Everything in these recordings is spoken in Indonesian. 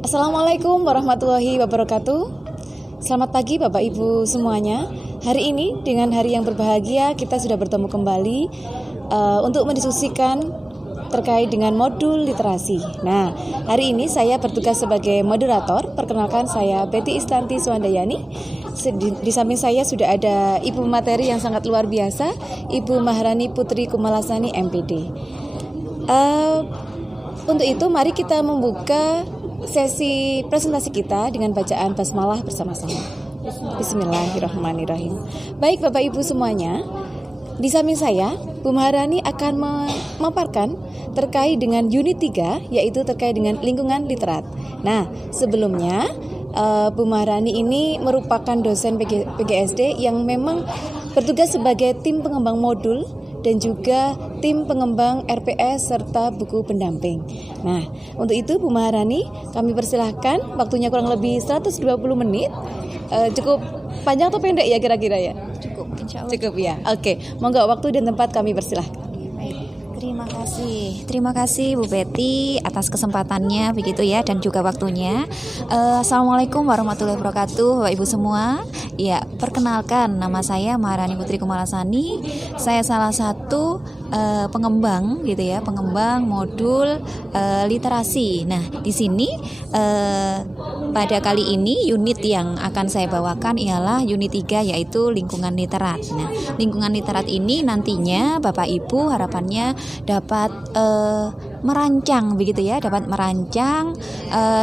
Assalamualaikum warahmatullahi wabarakatuh. Selamat pagi Bapak Ibu semuanya. Hari ini dengan hari yang berbahagia kita sudah bertemu kembali untuk mendiskusikan terkait dengan modul literasi. Nah, hari ini saya bertugas sebagai moderator. Perkenalkan, saya Betty Istanti Suandayani. Di samping saya sudah ada Ibu Materi yang sangat luar biasa, Ibu Maharani Putri Kumalasani MPD. Untuk itu mari kita membuka sesi presentasi kita dengan bacaan basmalah bersama-sama. Bismillahirrahmanirrahim. Baik Bapak Ibu semuanya, di samping saya Bu Maharani akan memaparkan terkait dengan unit 3, yaitu terkait dengan lingkungan literat. Nah, sebelumnya Bu Maharani ini merupakan dosen PGSD yang memang bertugas sebagai tim pengembang modul dan juga tim pengembang RPS serta buku pendamping. Nah, untuk itu Bu Maharani, kami persilahkan, waktunya kurang lebih 120 menit. Cukup panjang atau pendek ya kira-kira ya? Cukup, insya Allah. Cukup ya. Oke, monggo waktu dan tempat kami persilahkan. Terima kasih Bu Betty atas kesempatannya begitu ya, dan juga waktunya. Assalamualaikum warahmatullahi wabarakatuh Bapak Ibu semua. Ya, perkenalkan, nama saya Maharani Putri Kumalasani. Saya salah satu pengembang gitu ya, pengembang modul literasi. Nah, di sini pada kali ini unit yang akan saya bawakan ialah unit 3, yaitu lingkungan literat. Nah, lingkungan literat ini nantinya Bapak Ibu harapannya dapat merancang begitu ya, dapat merancang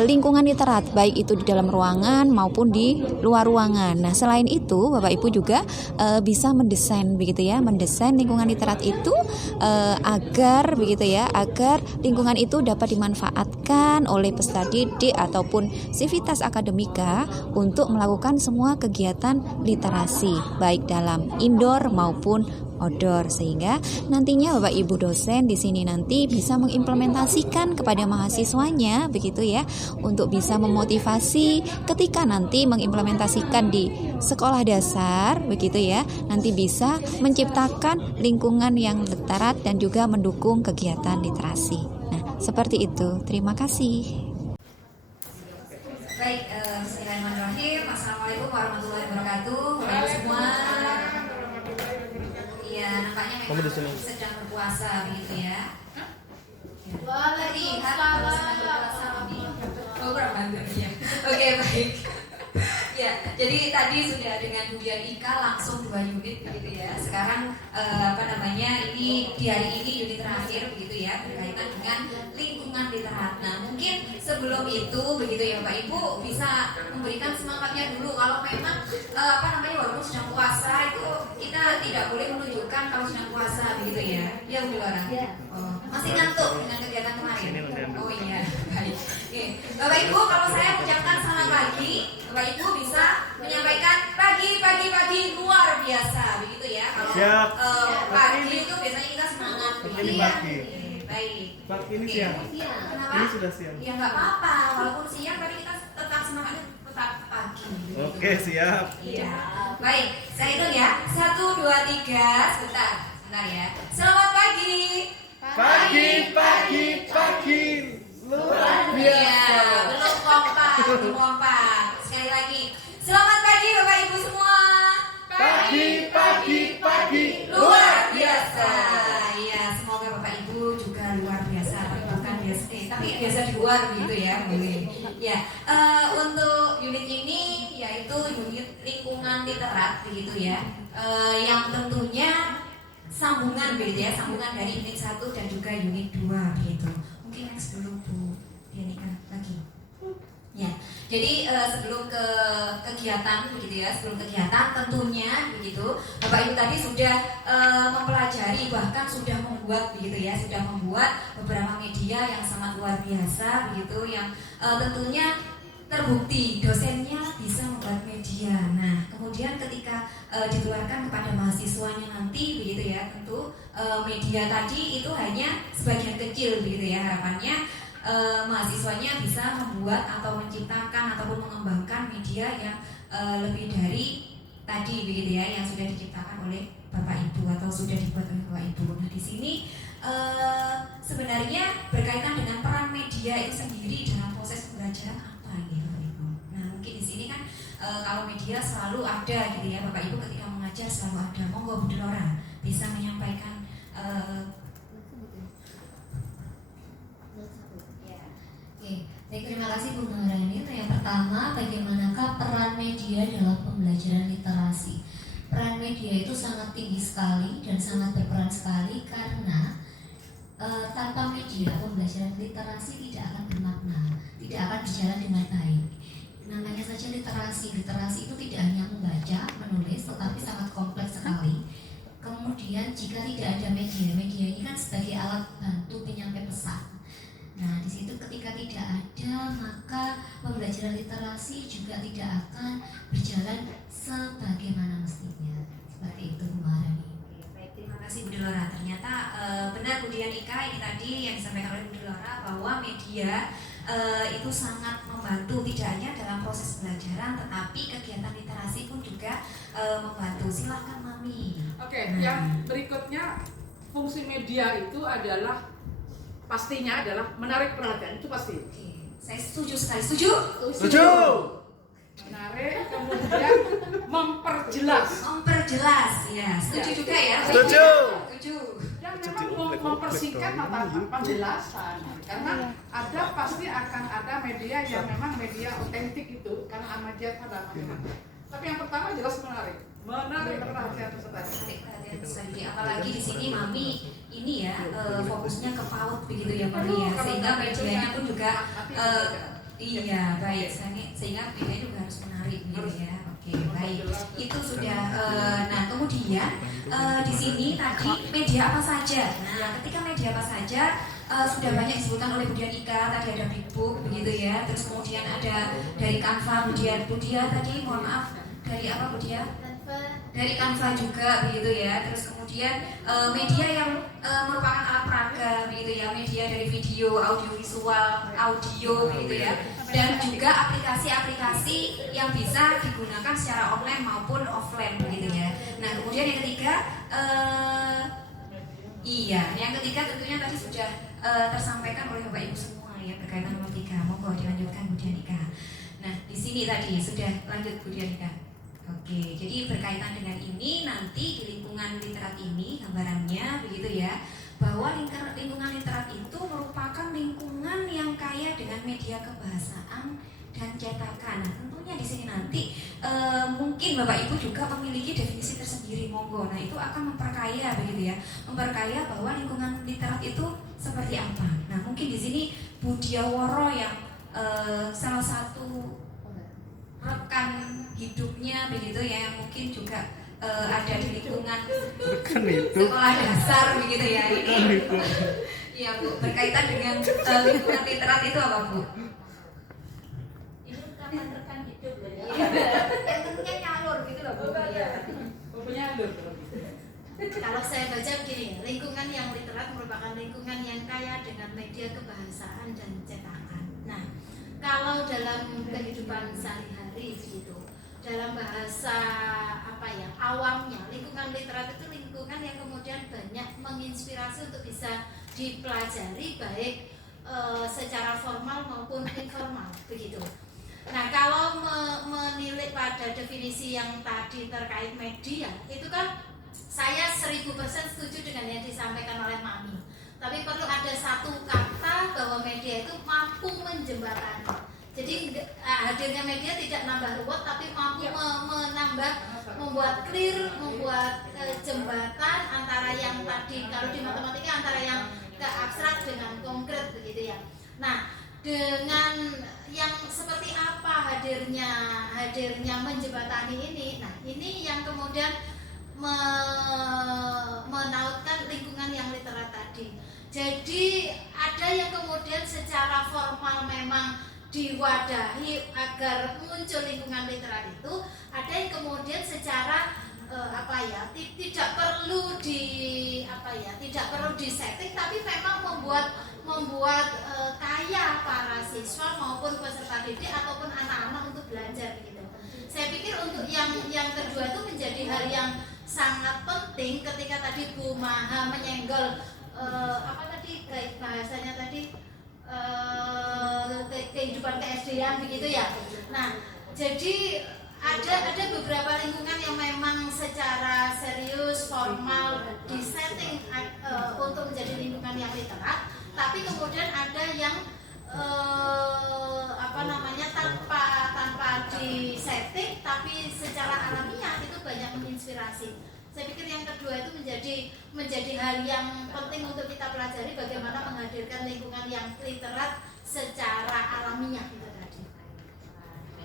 lingkungan literat, baik itu di dalam ruangan maupun di luar ruangan. Nah, selain itu Bapak Ibu juga bisa mendesain begitu ya, mendesain lingkungan literat itu agar begitu ya, agar lingkungan itu dapat dimanfaatkan oleh peserta didik ataupun sivitas akademika untuk melakukan semua kegiatan literasi baik dalam indoor maupun outdoor, sehingga nantinya Bapak Ibu dosen di sini nanti bisa mengimplementasikan kepada mahasiswanya begitu ya, untuk bisa memotivasi ketika nanti mengimplementasikan di sekolah dasar begitu ya, nanti bisa menciptakan lingkungan yang literat dan juga mendukung kegiatan literasi. Nah, seperti itu. Terima kasih. Baik, bismillahirrahmanirrahim. Assalamualaikum warahmatullahi wabarakatuh. Bapak Ibu semua. Iya, nampaknya memang sedang berpuasa begitu ya. Terlihat sedang berpuasa lebih beberapa ya. Oke, baik. Ya, jadi tadi sudah dengan Bu Ika langsung 2 unit begitu ya. Sekarang ini di hari ini unit terakhir begitu ya, berkaitan dengan lingkungan literat. Nah, mungkin sebelum itu begitu ya Bapak Ibu bisa memberikan semangatnya dulu. Kalau memang walaupun sedang puasa itu kita tidak boleh menunjukkan kalau sedang puasa begitu ya. Ya Bu Dilara. Oh, masih ngantuk dengan kegiatan kemarin. Oh iya, baik. Oke. Bapak Ibu, kalau saya ucapkan selamat pagi, Bapak Ibu bisa menyampaikan pagi luar biasa begitu ya. Kalau pagi itu biasanya kita semangat begitu ya. Baik. Pagi ini siang. Kenapa? Ini sudah siang. Ya nggak apa-apa, walaupun siang tapi kita tetap semangatnya tetap pagi. Oke, siap. Iya. Baik, saya hitung ya. 1, 2, 3. Sebentar ya. Selamat pagi. Pagi. Luar Iya, biasa. belum kompak. Sekali lagi. Selamat pagi Bapak Ibu semua. Pagi. Luar biasa. Iya, semoga Bapak Ibu juga luar biasa, tapi bukan biasa, tapi biasa di luar gitu ya, boleh. Ya, untuk unit ini yaitu unit lingkungan literat begitu ya. Yang tentunya sambungan begitu ya, sambungan dari unit 1 dan juga unit 2 begitu. Mungkin next dulu Bu Dianika lagi. Ya, jadi sebelum ke kegiatan begitu ya, sebelum kegiatan tentunya begitu Bapak Ibu tadi sudah mempelajari, bahkan sudah membuat begitu ya, sudah membuat beberapa media yang sangat luar biasa begitu, yang tentunya terbukti dosennya bisa membuat media. Nah, kemudian ketika dikeluarkan kepada mahasiswanya nanti begitu ya, tentu media tadi itu hanya sebagian kecil begitu ya, harapannya mahasiswanya bisa membuat atau menciptakan ataupun mengembangkan media yang lebih dari tadi begitu ya, yang sudah diciptakan oleh Bapak Ibu atau sudah dibuat oleh Bapak Ibu. Nah, di sini sebenarnya berkaitan dengan peran media itu sendiri dalam proses pembelajaran kalau media selalu ada gitu ya Bapak Ibu ketika mengajar selalu ada. Monggo Bu Delora bisa menyampaikan Oke, baik, terima kasih Bu Maharani. Yang pertama, bagaimanakah peran media dalam pembelajaran literasi? Peran media itu sangat tinggi sekali dan sangat berperan sekali karena tanpa media pembelajaran literasi tidak akan bermakna, tidak akan berjalan dengan baik. Namanya saja literasi itu tidak hanya membaca, menulis, tetapi sangat kompleks sekali. Kemudian jika tidak ada media ini kan sebagai alat bantu penyampai pesan. Nah, di situ ketika tidak ada, maka pembelajaran literasi juga tidak akan berjalan sebagaimana mestinya. Seperti itu, Bu Maharani. Baik, terima kasih Bu Delora. Ternyata benar Bu Dianika ini tadi yang disampaikan oleh Bu Delora bahwa media itu sangat membantu tidak hanya dalam proses pembelajaran, tetapi kegiatan literasi pun juga membantu. Silahkan Mami. Oke, yang berikutnya fungsi media itu adalah pastinya adalah menarik perhatian, itu pasti. Oke, saya setuju sekali. Setuju? Setuju. Menarik, kemudian memperjelas. Memperjelas, ya. Setuju juga ya? Setuju. Setuju. Dan memang mempersingkat penjelasan, karena ada pasti akan ada media yang memang media otentik itu, karena media ada macam-macam. Tapi yang pertama jelas menarik perhatian peserta. Menarik perhatian peserta. Apalagi di sini Mami ini ya fokusnya ke PAUD begitu ya Mami ya, sehingga medianya pun juga iya baik, sehingga medianya juga harus menarik gitu ya. Oke, baik. Itu sudah. Nah, kemudian di sini tadi media apa saja. Nah, ketika media apa saja sudah banyak disebutkan oleh Bu Dianika. Tadi ada Big Book begitu ya. Terus kemudian ada dari Canva, Bu Dia tadi mohon maaf dari apa Bu Dia? Dari Canva juga begitu ya. Terus kemudian media yang merupakan alat peraga begitu ya, media dari video, audiovisual, audio begitu ya, dan juga aplikasi-aplikasi yang bisa digunakan secara online maupun offline begitu ya. Nah kemudian yang ketiga, yang ketiga tentunya tadi sudah tersampaikan oleh Bapak Ibu semua ya berkaitan nomor 3. Monggo dilanjutkan Bu Dianika. Nah di sini tadi sudah lanjut Bu Dianika. Oke, jadi berkaitan dengan ini nanti di lingkungan literat ini gambarannya begitu ya, bahwa lingkungan literat itu merupakan lingkungan yang kaya dengan media kebahasaan dan cetakan. Nah, tentunya di sini nanti mungkin Bapak Ibu juga memiliki definisi tersendiri, monggo. Nah, itu akan memperkaya begitu ya, memperkaya bahwa lingkungan literat itu seperti apa. Nah, mungkin di sini Bu Diaworo yang salah satu rekan hidupnya begitu ya, yang mungkin juga ada di lingkungan sekolah dasar begitu ya ini. Iya Bu, berkaitan dengan lingkungan literat itu apa Bu? Itu kapan rekan hidup ya? Yang tentunya nyalur gitu loh Bu. Penyalur. Kalau saya baca begini, lingkungan yang literat merupakan lingkungan yang kaya dengan media kebahasaan dan cetakan. Nah, kalau dalam kehidupan sehari-hari gitu, dalam bahasa awamnya, lingkungan literat itu lingkungan yang kemudian banyak menginspirasi untuk bisa dipelajari baik secara formal maupun informal begitu. Nah, kalau menilik pada definisi yang tadi terkait media, itu kan saya 1000% setuju dengan yang disampaikan oleh Mami. Tapi perlu ada satu kata bahwa media itu mampu menjembatani. Jadi hadirnya media tidak nambah ruwet, tapi mampu menambah, membuat clear, membuat jembatan antara yang tadi, kalau di matematika antara yang ke abstrak dengan konkret begitu ya. Nah, dengan yang seperti apa hadirnya menjembatani ini. Nah, ini yang kemudian menautkan lingkungan yang literat tadi. Jadi ada yang kemudian secara formal memang diwadahi agar muncul lingkungan literat itu, ada yang kemudian secara tidak perlu tidak perlu disetting, tapi memang membuat kaya para siswa maupun peserta didik ataupun anak-anak untuk belajar gitu. Saya pikir untuk yang kedua itu menjadi hal yang sangat penting ketika tadi Bu Maha menyenggol bahasanya tadi kehidupan ke-SD-an begitu ya. Nah, jadi ada beberapa lingkungan yang memang secara serius formal disetting untuk menjadi lingkungan yang literat, tapi kemudian ada yang tanpa disetting tapi secara alamiah itu banyak menginspirasi. Saya pikir yang kedua itu menjadi hal yang penting untuk kita pelajari, bagaimana menghadirkan lingkungan yang literat secara alamiah itu tadi.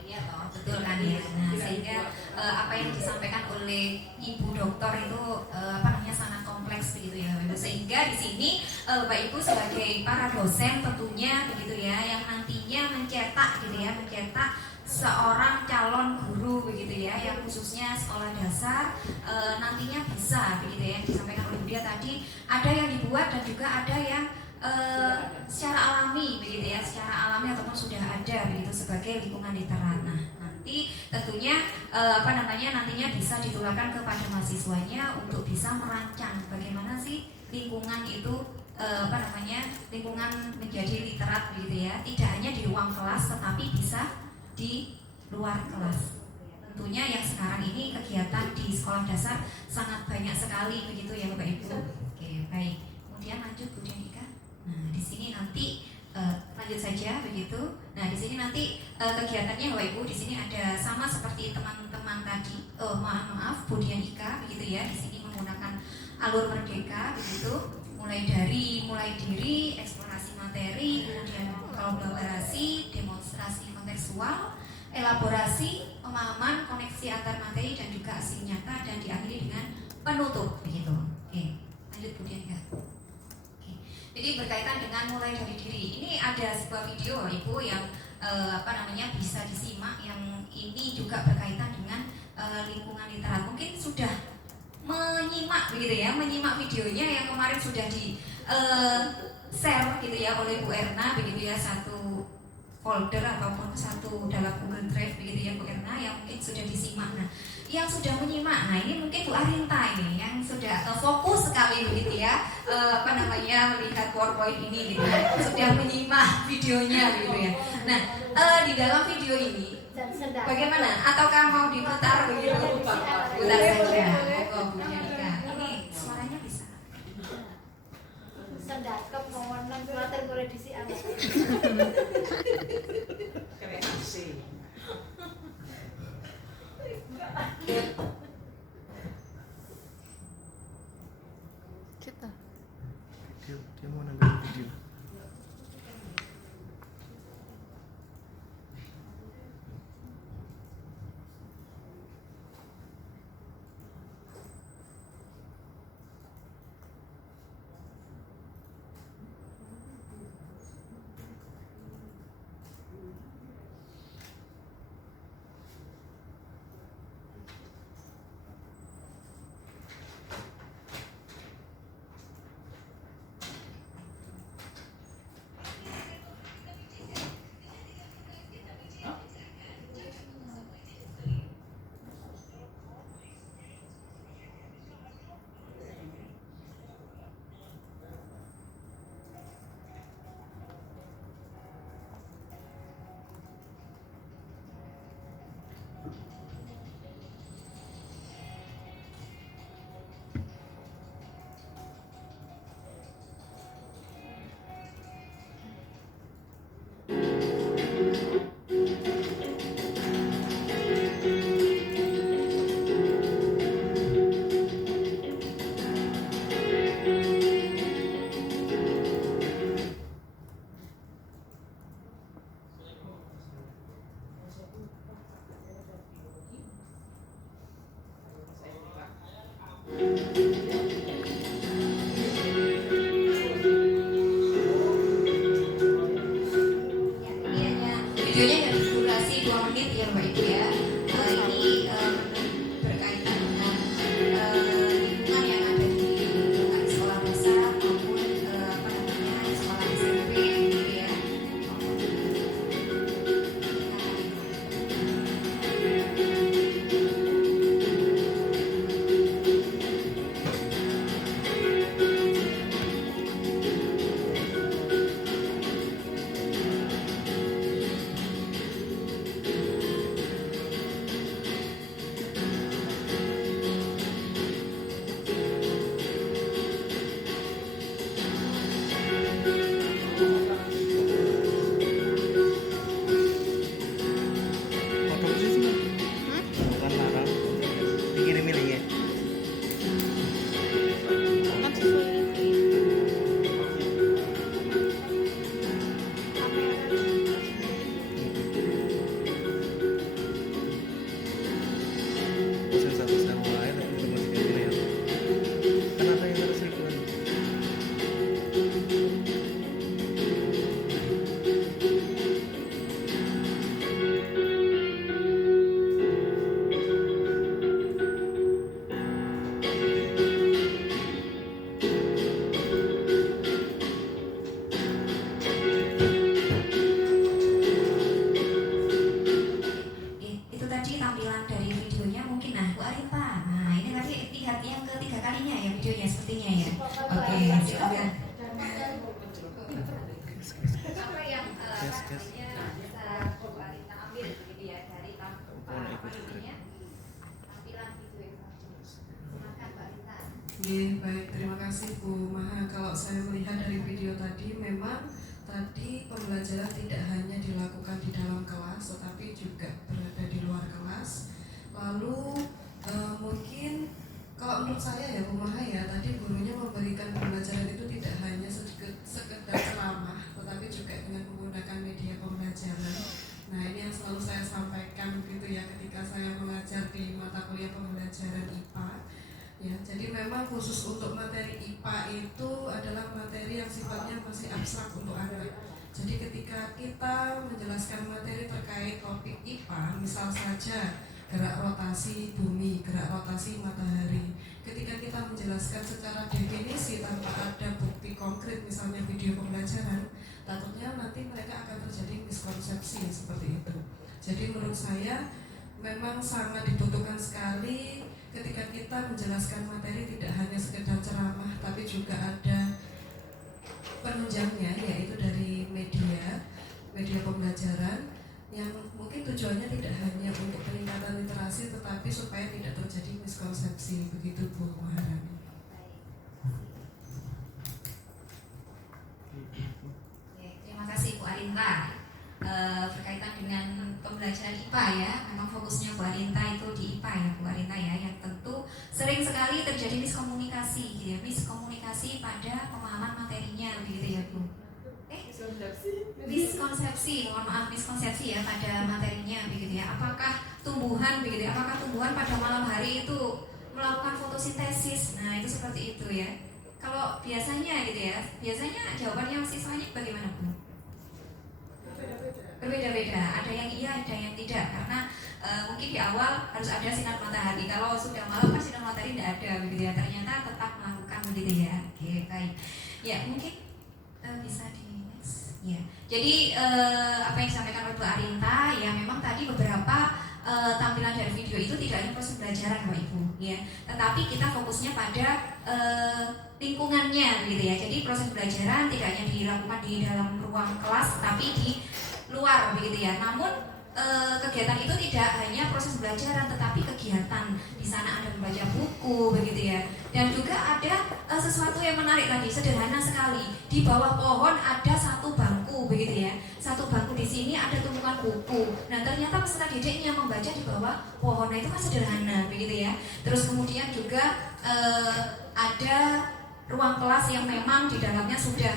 Iya toh, betul kan ya. Nah, sehingga apa yang disampaikan oleh Ibu Doktor itu sangat kompleks begitu ya, Ibu. Sehingga di sini Bapak Ibu sebagai para dosen tentunya begitu ya, yang nantinya mencetak seorang calon guru begitu ya, yang khususnya sekolah dasar nantinya bisa begitu ya, disampaikan oleh dia tadi, ada yang dibuat dan juga ada yang secara alami begitu ya, secara alami ataupun sudah ada begitu sebagai lingkungan literat. Nah, nanti tentunya nantinya bisa ditularkan kepada mahasiswanya untuk bisa merancang bagaimana sih lingkungan itu lingkungan menjadi literat begitu ya, tidak hanya di ruang kelas tetapi bisa di luar kelas. Tentunya yang sekarang ini kegiatan di sekolah dasar sangat banyak sekali begitu ya Bapak Ibu. Oke, baik. Kemudian lanjut Bu Denika. Nah, di sini nanti lanjut saja begitu. Nah, di sini nanti kegiatannya Bapak Ibu di sini ada sama seperti teman-teman tadi. Maaf Bu Denika begitu ya. Di sini menggunakan alur merdeka begitu. Mulai diri, eksplorasi materi, kemudian kolaborasi, demonstrasi kontekstual, elaborasi, pemahaman, koneksi antar materi dan juga aksi nyata, dan diakhiri dengan penutup begitu. Oke, lanjut Bu Denika. Jadi berkaitan dengan mulai dari diri. Ini ada sebuah video Ibu yang bisa disimak, yang ini juga berkaitan dengan lingkungan literat. Mungkin sudah menyimak begitu ya, menyimak videonya yang kemarin sudah di share gitu ya oleh Bu Erna begitu ya, satu folder ataupun satu dalam Google Drive begitu ya Bu Erna, yang mungkin sudah disimak. Nah, yang sudah menyimak, nah ini mungkin Bu Arinta ini yang sudah fokus sekali begitu ya, melihat PowerPoint ini gitu ya, sudah menyimak videonya gitu ya. Nah, di dalam video ini bagaimana? Ataukah mau diputar begitu? Putar saja. Bu Denika. Ini suaranya bisa. Sendakep mohon matur boleh disian. Kreasi. Dia mau ngambil video. Videonya dari durasi 2 menit ya Bapak Ibu ya. Ini berkaitan dengan lingkungan yang ada di lingkungan sekolah dasar maupun sekolah SMP gitu ya. Baik, terima kasih Bu Maha. Kalau saya melihat dari video tadi, memang tadi pembelajaran tidak hanya dilakukan di dalam kelas, tetapi juga berada di luar kelas. Lalu mungkin kalau menurut saya ya Bu Maha ya, tadi gurunya memberikan pembelajaran itu tidak hanya sekedar ceramah, tetapi juga dengan menggunakan media pembelajaran. Nah, ini yang selalu saya sampaikan gitu ya ketika saya mengajar di mata kuliah pembelajaran IPA. Ya, jadi memang khusus untuk materi IPA itu adalah materi yang sifatnya masih abstrak untuk anak. Jadi ketika kita menjelaskan materi terkait topik IPA, misal saja gerak rotasi bumi, gerak rotasi matahari, ketika kita menjelaskan secara definisi tanpa ada bukti konkret, misalnya video pembelajaran, takutnya nanti mereka akan terjadi miskonsepsi seperti itu. Jadi menurut saya memang sangat dibutuhkan sekali ketika kita menjelaskan materi tidak hanya sekedar ceramah, tapi juga ada penunjangnya, yaitu dari media pembelajaran yang mungkin tujuannya tidak hanya untuk peningkatan literasi, tetapi supaya tidak terjadi miskonsepsi. Begitu Bu Maharani. Terima kasih Bu Arinta. Berkaitan dengan pembelajaran IPA ya, memang fokusnya Bu Arinta itu di IPA ya Bu Arinta ya, yang tentu sering sekali terjadi miskomunikasi gitu ya, miskomunikasi pada pemahaman materinya begitu ya Bu. Miskonsepsi, mohon maaf, miskonsepsi ya pada materinya begitu ya. Apakah tumbuhan begitu ya, apakah tumbuhan pada malam hari itu melakukan fotosintesis? Nah, itu seperti itu ya. Kalau biasanya gitu ya, biasanya jawabannya siswanya bagaimana Bu? Berbeda-beda, ada yang iya, ada yang tidak, karena mungkin di awal harus ada sinar matahari. Kalau sudah malam kan sinar matahari tidak ada begitu ya, ternyata tetap melakukan begitu ya. Oke, baik ya, mungkin bisa di next ya. Jadi apa yang disampaikan oleh Bu Arinta ya, memang tadi beberapa tampilan dari video itu tidak hanya proses pembelajaran Bapak Ibu ya, tetapi kita fokusnya pada lingkungannya gitu ya. Jadi proses pembelajaran tidak hanya dilakukan di dalam ruang kelas, tapi di luar begitu ya. Namun kegiatan itu tidak hanya proses pembelajaran, tetapi kegiatan di sana ada membaca buku begitu ya. Dan juga ada sesuatu yang menarik tadi, sederhana sekali. Di bawah pohon ada satu bangku begitu ya. Satu bangku di sini ada tumpukan buku. Nah, ternyata peserta didiknya membaca di bawah pohon. Nah, itu kan sederhana begitu ya. Terus kemudian juga ada ruang kelas yang memang di dalamnya sudah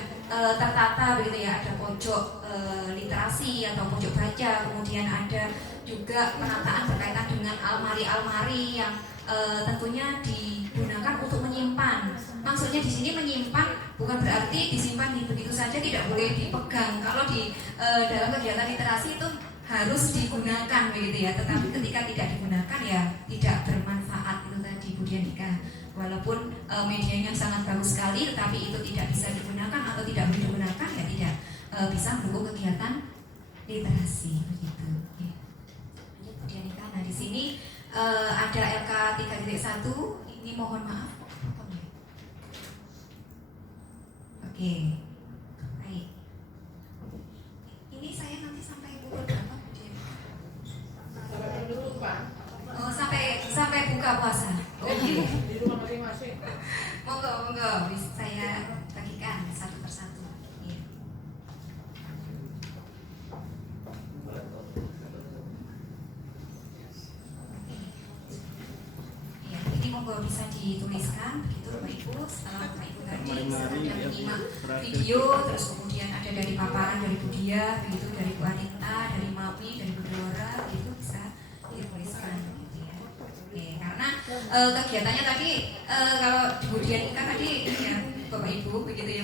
tertata begitu ya, ada pojok literasi atau pojok baca, kemudian ada juga penataan berkaitan dengan almari-almari yang tentunya digunakan untuk menyimpan. Maksudnya di sini menyimpan bukan berarti disimpan begitu saja, tidak boleh dipegang. Kalau di dalam kegiatan literasi itu harus digunakan begitu ya, tetapi ketika tidak digunakan ya tidak bermanfaat. Itu tadi Bu Dianika. Walaupun medianya sangat bagus sekali, tetapi itu tidak bisa digunakan atau tidak boleh digunakan ya tidak bisa mendukung kegiatan literasi begitu. Ya. Lanjut Bu Dianika. Nah, di sini ada LK 3.1. Ini mohon maaf. Oke. Baik. Ini saya nanti sampai pukul berapa Bu Dianika? Sampai penutupan. Oh, sampai buka puasa. Oke. Di rumah masing-masing. Monggo, bisa saya bagikan satu persatu. Ya. Ya, ini monggo bisa dituliskan begitu Bapak Ibu. Setelah Bapak Ibu tadi sudah menyimak video, terus kemudian ada dari paparan dari Bu Dia, begitu dari Bu Anita, dari Mami, dari Bu Dora, gitu bisa dituliskan. Karena kegiatannya tadi kalau di Bu Dianika tadi ya Bapak Ibu begitu ya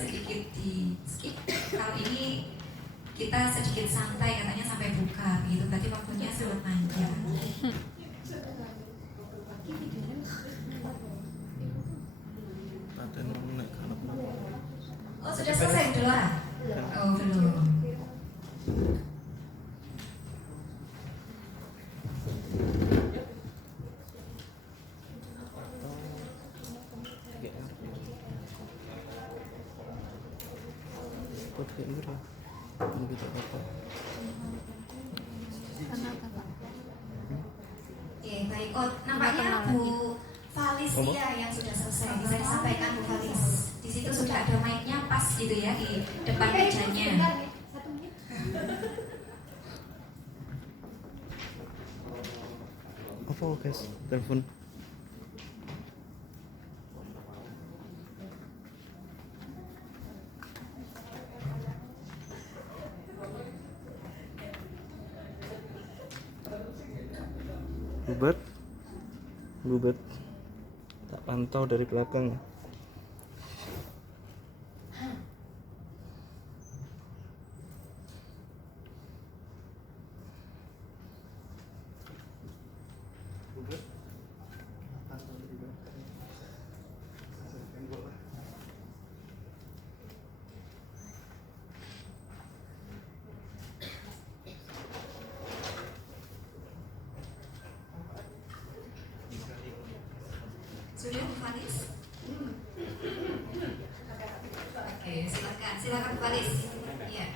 sedikit di skip. Kali ini kita sedikit santai, katanya sampai buka begitu, berarti waktunya sangat panjang. Oh, sudah selesai belum? Oh, belum. Baik. Oh, nampaknya Bu Valis Iya yang sudah selesai bisa disampaikan Bu Faris. Di situ sudah ada mic-nya pas gitu ya di depan mejanya. Apa guys? Telepon. Bubet, tak pantau dari belakang. Bubet, pantau dari belakang. Sudah Bu Faris? Oke, silakan Bu Faris. Iya.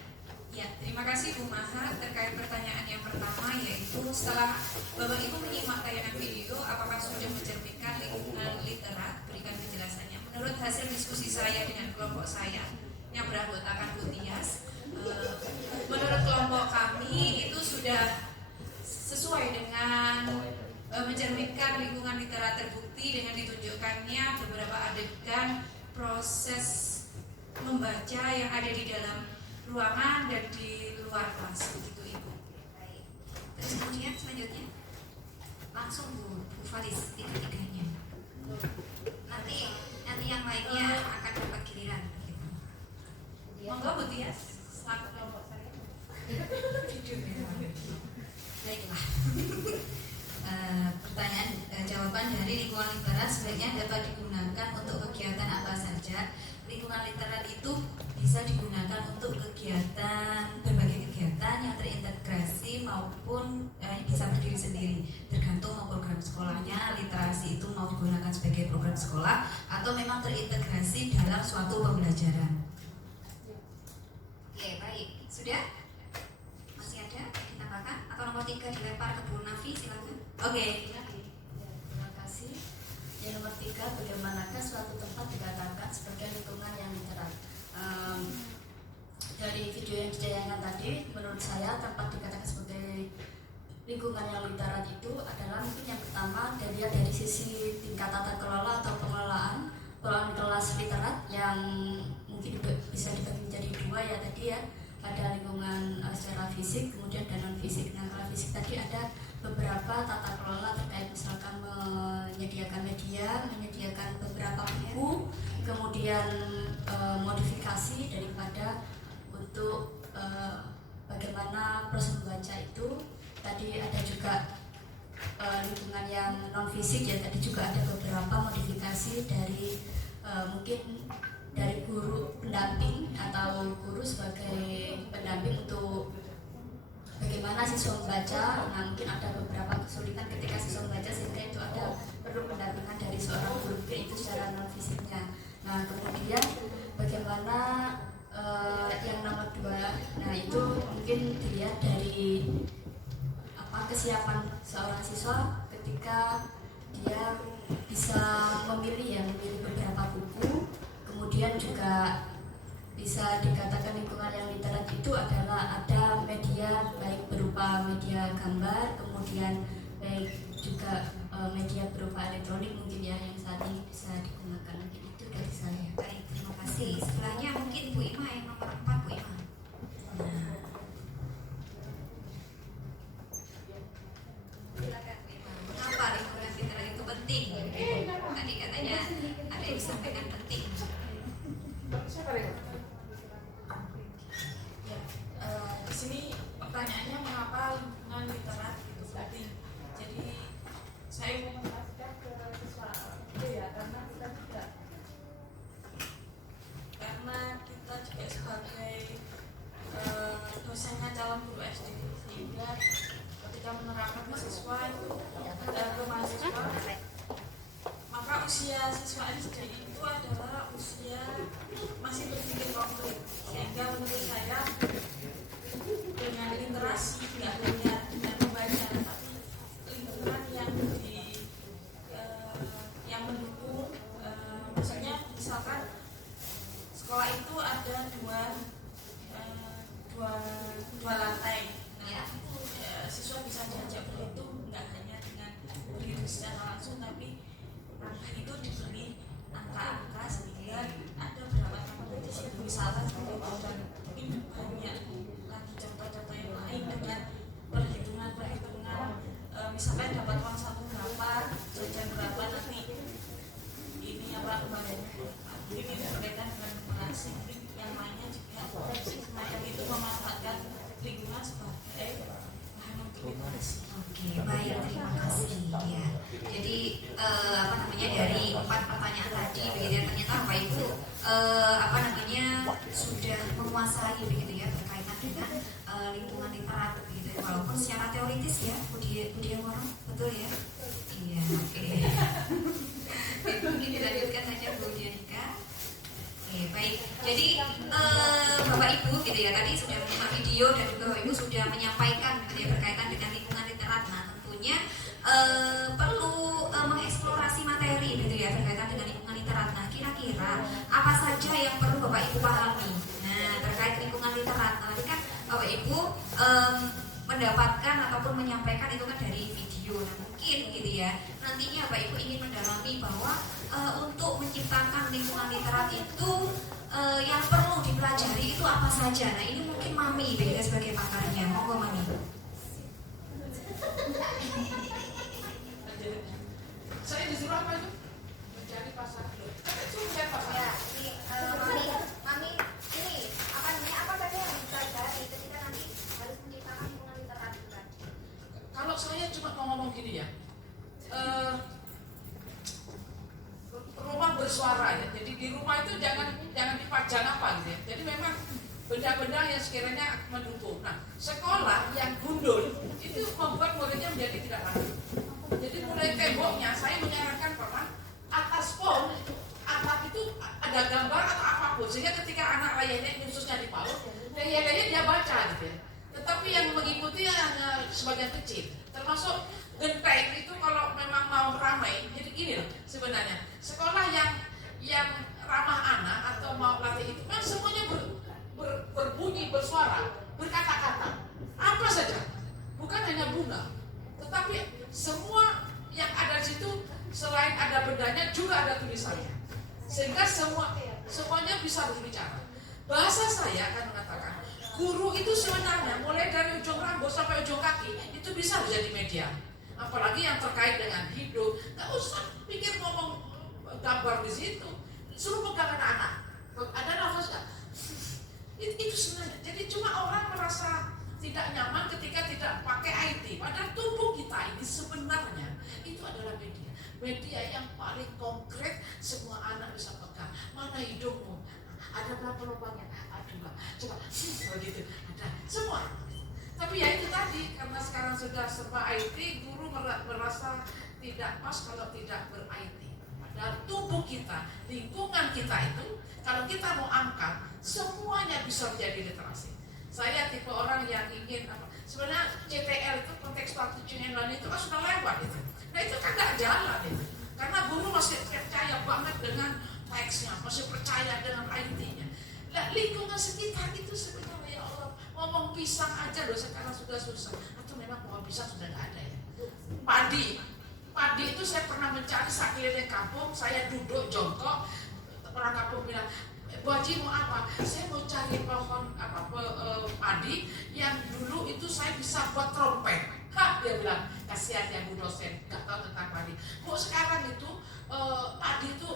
Ya, terima kasih Bu Maha terkait pertanyaan yang pertama, yaitu setelah Bapak Ibu menyimak tayangan video, apakah sudah mencerminkan lingkungan literat? Berikan penjelasannya. Menurut hasil diskusi saya dengan kelompok saya yang beranggotakan Bu Tias, menurut kelompok kami itu sudah sesuai dengan mencerminkan lingkungan literat, terbukti dengan ditunjukkannya beberapa adegan proses membaca yang ada di dalam ruangan dan di luar kelas, begitu Ibu. Baik. Terus kemudian selanjutnya langsung Bu Faris tiga-tiganya. Nanti yang lainnya akan dapat giliran. Gitu. Monggo Bu Tias, selaku kelompok saya. Baiklah. Pertanyaan jawaban dari lingkungan literat sebaiknya dapat digunakan untuk kegiatan apa saja. Lingkungan literat itu bisa digunakan untuk berbagai kegiatan yang terintegrasi maupun bisa berdiri sendiri, tergantung mau program sekolahnya. Literasi itu mau digunakan sebagai program sekolah atau memang terintegrasi dalam suatu pembelajaran. Oke, baik, sudah? Masih ada ditambahkan atau nomor 3 dilempar ke Bu Nafi, silakan. Oke. Terima kasih. Yang nomor 3, bagaimanakah suatu tempat dikatakan sebagai lingkungan yang literat? Dari video yang ditayangkan tadi, menurut saya tempat dikatakan sebagai lingkungan yang literat itu adalah mungkin yang pertama dari sisi tingkat tata kelola atau pengelolaan kelas literat yang mungkin bisa dibagi menjadi 2 ya tadi ya. Ada lingkungan secara fisik, kemudian dan non fisik. Nah, kalau fisik tadi ada beberapa tata kelola terkait misalkan menyediakan media, menyediakan beberapa buku, kemudian modifikasi daripada untuk bagaimana proses membaca itu. Tadi ada juga lingkungan yang non fisik ya, tadi juga ada beberapa modifikasi dari mungkin dari guru pendamping atau guru sebagai pendamping untuk bagaimana siswa membaca. Nah, mungkin ada beberapa kesulitan ketika siswa membaca sehingga itu ada perlu pendampingan dari seorang guru itu secara non fisiknya. Nah, kemudian bagaimana yang nomor 2, nah itu mungkin dilihat dari kesiapan seorang siswa ketika dia bisa memilih beberapa buku. Kemudian juga bisa dikatakan lingkungan yang literat itu adalah ada media baik berupa media gambar, kemudian baik juga media berupa elektronik mungkin ya yang saat ini bisa digunakan. Mungkin itu dari saya. Baik, terima kasih. Sebelahnya mungkin Bu Ima yang nomor 4, Bu Ima. Nah. Silakan Bu Ima. Mengapa lingkungan literat itu penting? Tadi katanya ada yang disampaikan penting. Di sini pertanyaannya mengapa lingkungan literat itu penting. Jadi saya mau menjelaskan ke siswa ya, karena kita juga sebagai dosennya calon guru SD, sehingga ketika menerapkan ke siswa itu ke mahasiswa, maka usia siswa SD itu adalah usia masih berpikir konkret, sehingga menurut saya dengan literasi tidak hanya dengan membaca, tapi lingkungan yang mendukung dari 4 pertanyaan tadi begitu ya, ternyata Bapak Ibu sudah menguasai begitu ya berkaitan dengan lingkungan literat begitu ya, walaupun secara teoritis ya Budi Moro, betul ya? Iya, oke. Mungkin dilanjutkan saja Bu Dianika. Oke, baik. Jadi Bapak Ibu gitu ya, tadi sudah menyimak video dan juga Bapak Ibu sudah menyampaikan gitu ya berkaitan dengan lingkungan literat. Nah, tentunya perlu mengeksplorasi materi gitu ya berkaitan dengan lingkungan literat. Nah, kira-kira apa saja yang perlu Bapak Ibu pahami? Nah, terkait lingkungan literat. Nah, tadi kan Bapak Ibu mendapatkan ataupun menyampaikan itu kan dari video. Nah, mungkin gitu ya, nantinya Bapak Ibu ingin mendalami bahwa untuk menciptakan lingkungan literat itu yang perlu dipelajari itu apa saja. Nah, ini mungkin Mami begitu sebagai pakarnya. Monggo Mami. Saya disuruh apa itu? Mencari pasar. Itu mencari pasar. Ya, ini Mami ini apa saja yang dipelajari ketika nanti harus menciptakan lingkungan literat itu tadi? Kalau saya cuma mau ngomong gini ya, rumah bersuara ya. Jadi di rumah itu jangan dipajang apa gitu ya. Jadi memang benda-benda yang sekiranya mendukung. Nah, sekolah yang gundul itu membuat muridnya menjadi tidak rapi. Jadi mulai temboknya saya menyarankan bahwa atas pom atap itu ada gambar atau apapun sehingga ketika anak layaknya khususnya di PAUD, layaknya dia baca gitu ya. Tetapi yang mengikuti hanya sebagian kecil. Termasuk genteng itu kalau memang mau ramai, jadi gini loh sebenarnya sekolah yang ramah anak atau mau latih itu kan semuanya berbunyi, bersuara, berkata-kata, apa saja, bukan hanya bunga, tetapi semua yang ada di situ selain ada bendanya juga ada tulisannya, sehingga semuanya bisa berbicara. Bahasa saya akan mengatakan guru itu sebenarnya mulai dari ujung rambut sampai ujung kaki itu bisa menjadi media. Apalagi yang terkait dengan hidup, nggak usah pikir ngomong gambar di situ, suruh pegangan anak, ada nafas nggak? Itu sebenarnya. Jadi cuma orang merasa tidak nyaman ketika tidak pakai IT. Padahal tubuh kita ini sebenarnya itu adalah media yang paling konkret, semua anak bisa pegang. Mana hidungmu? Ada berapa lubangnya? Aduh, coba begitu. Ada semua. Tapi ya itu tadi, karena sekarang sudah serba IT, guru merasa tidak pas kalau tidak ber-IT. Padahal tubuh kita, lingkungan kita itu, kalau kita mau angkat, semuanya bisa menjadi literasi. Saya tipe orang yang ingin sebenarnya CTL itu contextual teaching and learning itu kan sudah lewat itu. Nah itu kan nggak jalan itu, karena guru masih percaya banget dengan teksnya, masih percaya dengan IT-nya. Nah, lingkungan sekitar itu sebenarnya ya Allah, ngomong pisang aja loh sekarang sudah susah. Atau memang pohon pisang sudah nggak ada ya. Padi itu saya pernah mencari saat keliling kampung, saya duduk jongkok, orang kampung bilang, Bu Haji mau apa? Saya mau cari pohon padi yang dulu itu saya bisa buat trompet. Dia bilang, kasihan ya Bu dosen, nggak tahu tentang padi. Kok sekarang itu padi itu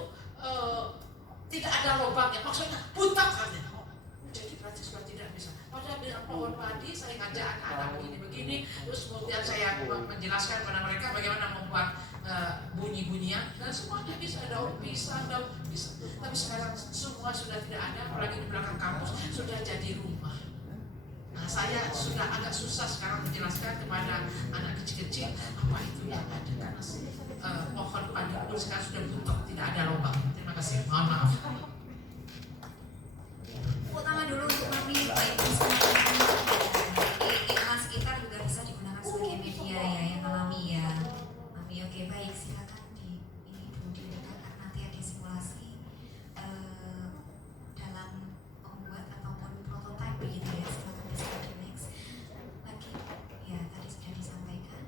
tidak ada lubangnya, maksudnya butak katanya. Jadi berarti sudah tidak bisa. Padahal dengan pohon padi saya ngajak anak-anak begini, terus kemudian saya menjelaskan kepada mereka bagaimana membuat bunyi-bunyian dan semuanya bisa, daun pisang, daun bisa. Tapi sekarang semua sudah tidak ada, apalagi di belakang kampus sudah jadi rumah. Nah, saya sudah agak susah sekarang menjelaskan kepada anak kecil-kecil apa itu yang ada karena pohon padi pun sekarang sudah butak, tidak ada lubang. Terima kasih, mohon maaf. Tepuk tangan dulu untuk Mami, Bapak Ibu semuanya. Lingkungan sekitar juga bisa digunakan sebagai media ya yang alami ya. Mami, oke baik, silakan ini dulu diletakkan nanti ada simulasi dalam membuat ataupun prototipe begitu ya. Silakan bisa di next lagi. Ya tadi sudah disampaikan.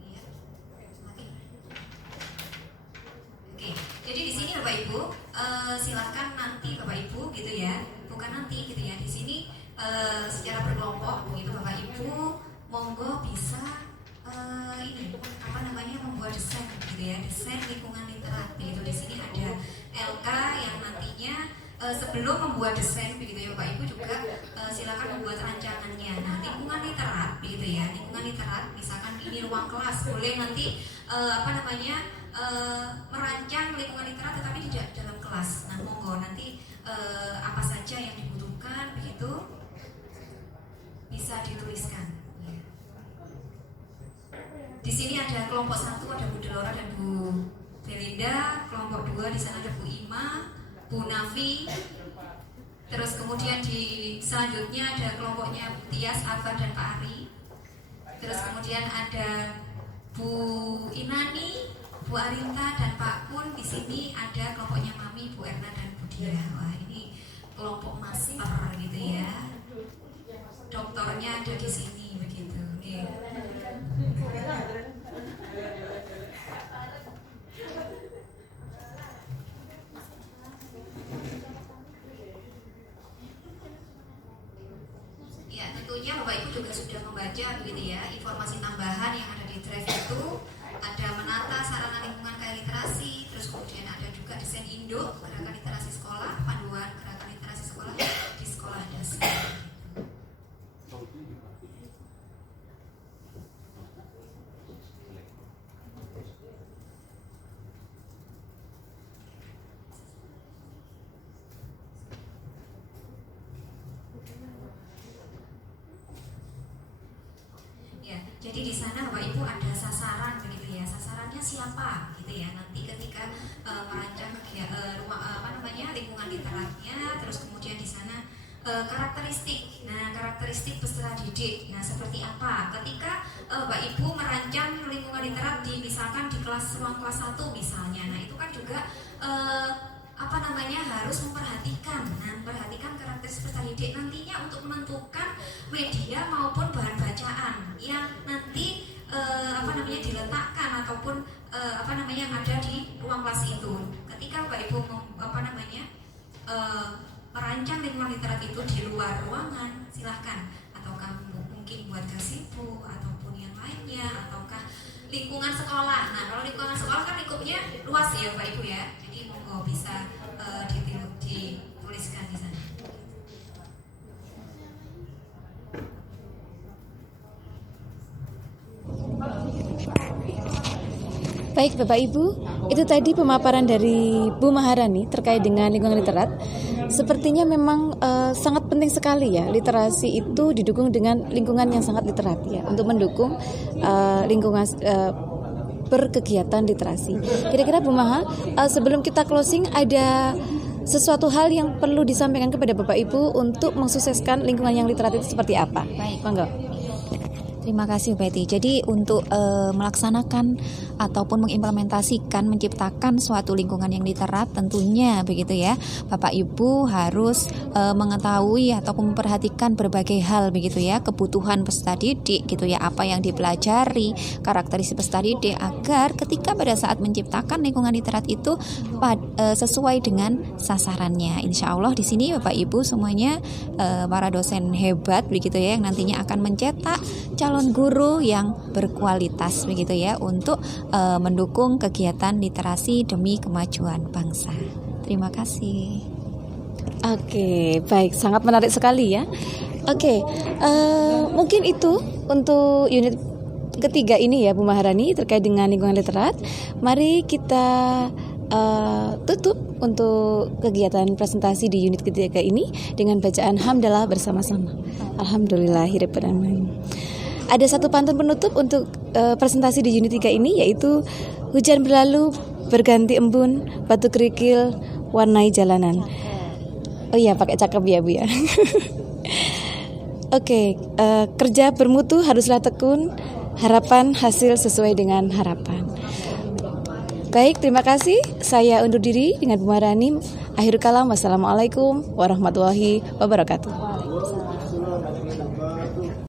Iya, lagi. Oke, jadi di sini Bapak Ibu silakan nanti Bapak Ibu gitu ya. Bukan nanti gitu ya, di sini secara berkelompok begitu Bapak Ibu monggo bisa membuat desain gitu ya, desain lingkungan literat begitu. Di sini ada LK yang nantinya sebelum membuat desain begitu ya Bapak Ibu juga silakan membuat rancangannya. Nah, lingkungan literat begitu ya, lingkungan literat misalkan ini ruang kelas boleh nanti merancang lingkungan literat tetapi tidak dalam kelas. Nah, monggo nanti apa saja yang dibutuhkan begitu bisa dituliskan. Ya. Di sini ada kelompok 1 ada Bu Delora dan Bu Belinda, kelompok 2 di sana ada Bu Ima, Bu Nafi. Terus kemudian di selanjutnya ada kelompoknya Bu Tias, Alfa dan Pak Ari. Terus kemudian ada Bu Inani, Bu Arinta dan Pak Kun. Di sini ada kelompoknya Mami, Bu Erna dan Bu Dia. Wah, ini kelompok master gitu ya. Doktornya ada di sini begitu. Oke. Ya, tentunya Bapak Ibu juga sudah membaca begitu ya, informasi tambahan yang ada di drive itu. Ada menata sarana lingkungan kaya literasi, terus kemudian ada juga desain induk gerakan literasi sekolah, panduan gerakan literasi sekolah di sekolah dasar. Jadi di sana Bapak Ibu ada sasaran begitu ya, sasarannya siapa gitu ya. Nanti ketika merancang lingkungan literatnya, terus kemudian di sana karakteristik. Nah, karakteristik peserta didik. Nah, seperti apa? Ketika Bapak Ibu merancang lingkungan literat misalkan di ruang kelas 1 misalnya. Nah, itu kan juga harus memperhatikan. Nah, memperhatikan karakteristik peserta didik nantinya untuk menentukan media maupun bahan bacaan yang nanti diletakkan ataupun yang ada di ruang kelas itu. Ketika Bapak Ibu merancang lingkungan literat itu di luar ruangan, silahkan. Ataukah mungkin buat gazebo ataupun yang lainnya, ataukah lingkungan sekolah. Nah, kalau lingkungan sekolah kan lingkupnya luas ya Bapak Ibu ya. Jadi monggo bisa dituliskan di sana. Baik Bapak Ibu, itu tadi pemaparan dari Bu Maharani terkait dengan lingkungan literat. Sepertinya memang sangat penting sekali ya, literasi itu didukung dengan lingkungan yang sangat literat ya, untuk mendukung lingkungan berkegiatan literasi. Kira-kira Bu Maha, sebelum kita closing ada sesuatu hal yang perlu disampaikan kepada Bapak Ibu untuk mensukseskan lingkungan yang literat itu seperti apa? Baik, monggo. Terima kasih Betty. Jadi untuk melaksanakan ataupun mengimplementasikan, menciptakan suatu lingkungan yang literat tentunya begitu ya, Bapak Ibu harus mengetahui ataupun memperhatikan berbagai hal begitu ya, kebutuhan peserta didik gitu ya, apa yang dipelajari, karakteristik peserta didik, agar ketika pada saat menciptakan lingkungan literat itu sesuai dengan sasarannya. Insya Allah di sini Bapak Ibu semuanya para dosen hebat begitu ya, yang nantinya akan mencetak calon guru yang berkualitas begitu ya, untuk mendukung kegiatan literasi demi kemajuan bangsa. Terima kasih. Oke, baik, sangat menarik sekali ya. Oke, mungkin itu untuk unit ketiga ini ya Bu Maharani terkait dengan lingkungan literat. Mari kita tutup untuk kegiatan presentasi di unit ketiga ini dengan bacaan hamdalah bersama-sama. Alhamdulillahirabbil alamin. Ada satu pantun penutup untuk presentasi di unit 3 ini, yaitu hujan berlalu berganti embun, batu kerikil warnai jalanan. Oh iya, pakai cakep ya Bu ya. Oke, kerja bermutu haruslah tekun, harapan hasil sesuai dengan harapan. Baik, terima kasih. Saya undur diri dengan Bu Maharani. Akhir kalam, wassalamualaikum warahmatullahi wabarakatuh.